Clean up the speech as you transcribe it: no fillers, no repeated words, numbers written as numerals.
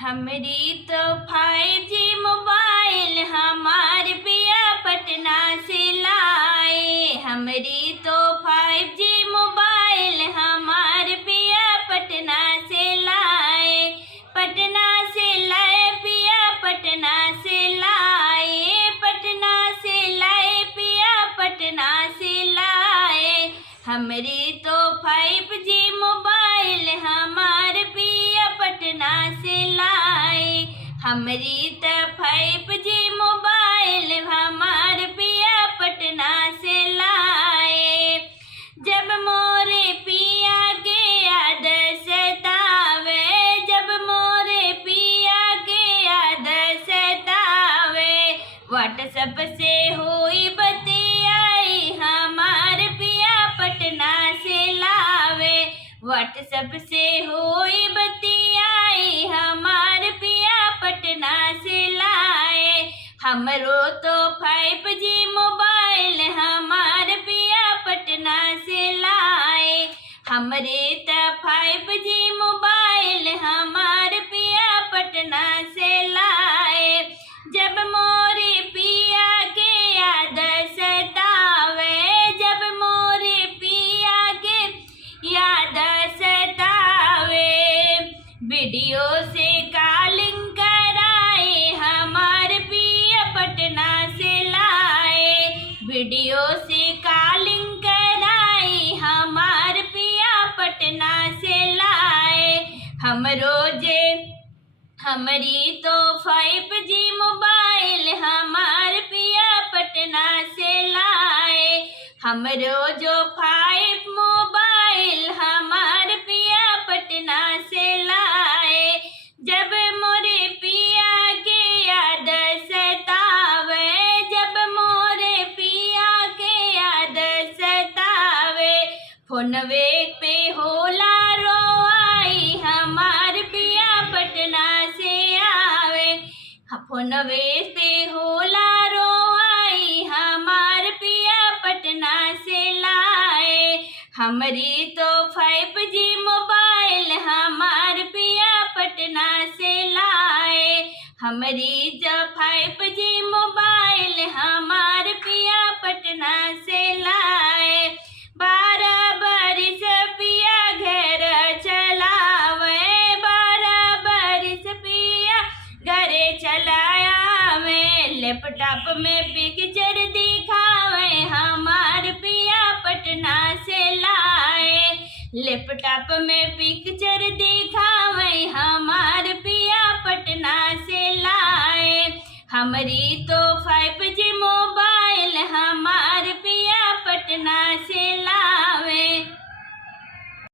हमरी तो 5G mobile हमार पिया पटना से लाए। हमरी तो 5G मोबाइल हमार पिया पटना से लाए। पटना से लाए पिया पटना से लाए। पटना से लाए पिया पटना से लाए। हमरी तो 5G मोबाइल हमार पिया पटना से लाए। हमरी तो 5G मोबाइल हमार पिया पटना से लाए। जब मोरे पिया के याद सतावे, जब मोरे पिया के याद सतावे, व्हाट्सएप से हुई बतियाई हमार पिया पटना से लावे। व्हाट्सएप से हुई बतियाई हमार पिया पटना से लाए। हमरो तो 5G मोबाइल हमार पिया पटना से लाए। हमरे तो 5G मोबाइल हमार पिया पटना से लाए। जब मोरे पिया के याद सतावे, जब मोरे पिया के याद सतावे, वीडियो से कॉलिंग कराए हमार पिया पटना से लाए। वीडियो से कॉलिंग कराए हमार पिया पटना से लाए। हमरी तो 5G मोबाइल हमार पिया पटना से लाए। हमरो जो 5 मोबाइल हमार पिया पटना से लाए। जब मोरे पिया के याद सतावे, जब मोरे पिया के याद सतावे, फोनवे पे होला रोआई हमार पिया पटना से आवे। फोनवे पे होला रोआई हमार पिया पटना से लाए। हमरी तो 5G मोबाइल हमार पिया पटना से लाए। हमरी जो 5G मोबाइल हमार पिया पटना से लाए। 12 बरिस पिया घर चलावे, 12 बरिस पिया घरे चलावे। लैपटॉप में पिक्चर दिखावे हमार पिया पटना से लाए। लैपटॉप में पिक्चर दिखावे हमार पिया पटना से लाए। हमरी तो 5G मोबाइल हमार पिया पटना से